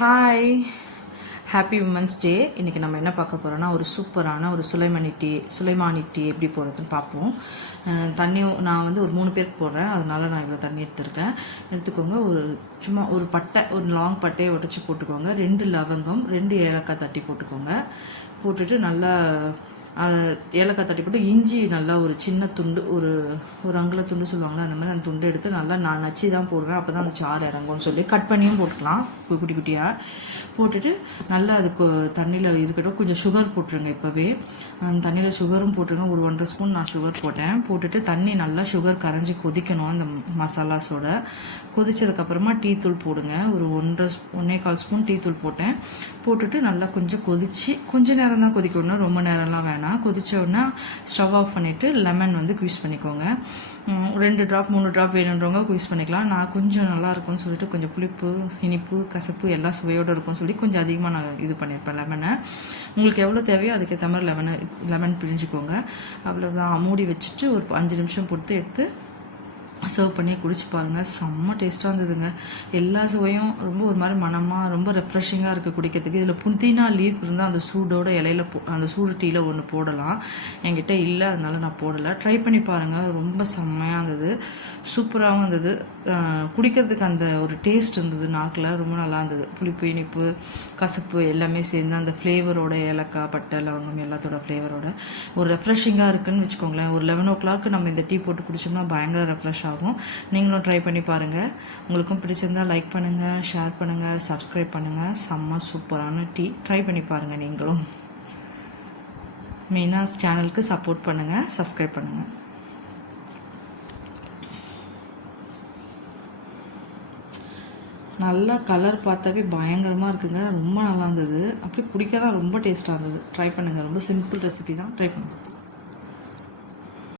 Hi happy women's day இன்றைக்கி நம்ம என்ன பார்க்க போகிறோன்னா ஒரு சூப்பரான ஒரு சுலைமணி டீ சுலைமானி டீ எப்படி போடுறதுன்னு பார்ப்போம். தண்ணி நான் வந்து ஒரு மூணு பேருக்கு போடுறேன். அதனால் நான் இவ்வளோ தண்ணி எடுத்திருக்கேன். எடுத்துக்கோங்க ஒரு சும்மா ஒரு பட்டை ஒரு லாங் பட்டையை உடச்சி போட்டுக்கோங்க. ரெண்டு லவங்கம் ரெண்டு ஏலக்காய் தட்டி போட்டுக்கோங்க. போட்டுட்டு நல்லா ஏலக்காய் தட்டி போட்டு இஞ்சி நல்லா ஒரு சின்ன துண்டு ஒரு ஒரு அங்குல துண்டு சொல்லுவாங்களே அந்த மாதிரி அந்த துண்டு எடுத்து நல்லா நான் நச்சு தான் போடுவேன். அப்போ தான் அந்த சாறு இறங்கும்னு சொல்லி கட் பண்ணியும் போட்டுக்கலாம். குட்டி குட்டியாக போட்டுட்டு நல்லா அதுக்கு தண்ணியில் இருக்கட்டும் கொஞ்சம் சுகர் போட்டுருங்க இப்போவே. அந்த தண்ணியில் சுகரும் போட்டுருங்க. ஒரு ஒன்றரை ஸ்பூன் நான் சுகர் போட்டேன். போட்டுட்டு தண்ணி நல்லா சுகர் கரைஞ்சி கொதிக்கணும் அந்த மசாலாஸோட. கொதிச்சதுக்கப்புறமா டீ தூள் போடுங்க. ஒரு ஒன்றரை ஸ்பூ- கால் ஸ்பூன் டீ தூள் போட்டேன். போட்டுட்டு நல்லா கொஞ்சம் கொதிச்சு கொஞ்சம் நேரம் தான் கொதிக்கணும். ரொம்ப நேரம்லாம் வேணாம். கொதிச்ச உடனே ஸ்டவ் ஆஃப் பண்ணிவிட்டு லெமன் வந்து குவிஸ் பண்ணிக்கோங்க. ரெண்டு ட்ராப் மூணு ட்ராப் வேணுன்றவங்க குவிஸ் பண்ணிக்கலாம். நான் கொஞ்சம் நல்லா இருக்கும்னு சொல்லிட்டு கொஞ்சம் புளிப்பு இனிப்பு கசப்பு எல்லாம் சுவையோடு இருக்கும்னு சொல்லி கொஞ்சம் அதிகமாக நான் இது பண்ணியிருப்பேன் லெமனை உங்களுக்கு எவ்வளோ தேவையோ அதுக்கேற்ற மாதிரி லெமனை லெமன் பிழிஞ்சிக்கோங்க. அவ்வளோதான் மூடி வச்சுட்டு ஒரு அஞ்சு நிமிஷம் பொறுத்து எடுத்து சர்வ் பண்ணி குடிச்சு பாருங்கள் செம்ம டேஸ்ட்டாக இருந்ததுங்க. எல்லா சுவையும் ரொம்ப ஒரு மாதிரி மனமாக ரொம்ப ரெஃப்ரெஷிங்காக இருக்குது குடிக்கிறதுக்கு. இதில் புதினா லீஃப் இருந்தால் அந்த சூடோட இலையில போ அந்த சூடு டீயில் ஒன்று போடலாம். என்கிட்ட இல்லை அதனால நான் போடலை. ட்ரை பண்ணி பாருங்கள் ரொம்ப செம்மையாக இருந்தது. சூப்பராகவும் இருந்தது. குடிக்கிறதுக்கு அந்த ஒரு டேஸ்ட் இருந்தது. நாக்கில் ரொம்ப நல்லா இருந்தது. புளிப்பு இனிப்பு கசப்பு எல்லாமே சேர்ந்து அந்த ஃப்ளேவரோட ஏலக்காய் பட்டை லவங்கம் எல்லாத்தோட ஃப்ளேவரோட ஒரு ரெஃப்ரெஷிங்காக இருக்குதுன்னு வச்சுக்கோங்களேன். ஒரு லெவன் ஓ கிளாக் நம்ம இந்த டீ போட்டு குடிச்சோம்னா பயங்கர ரெஃப்ரெஷ் ஆகும். நீங்களும் ட்ரை பண்ணி பாருங்கள் உங்களுக்கும் பிடிச்சிருந்தா லைக் பண்ணுங்கள் ஷேர் பண்ணுங்கள் சப்ஸ்கிரைப் பண்ணுங்கள் செம்ம சூப்பரான டீ ட்ரை பண்ணி பாருங்கள் நீங்களும். மெயினாக சேனலுக்கு சப்போர்ட் பண்ணுங்கள் சப்ஸ்கிரைப் பண்ணுங்கள் நல்லா கலர் பார்த்தாவே பயங்கரமாக இருக்குங்க. ரொம்ப நல்லா இருந்தது. அப்படி குடிக்க தான் ரொம்ப டேஸ்ட்டாக இருந்தது. ட்ரை பண்ணுங்கள் ரொம்ப சிம்பிள் ரெசிபி தான். ட்ரை பண்ணுங்கள்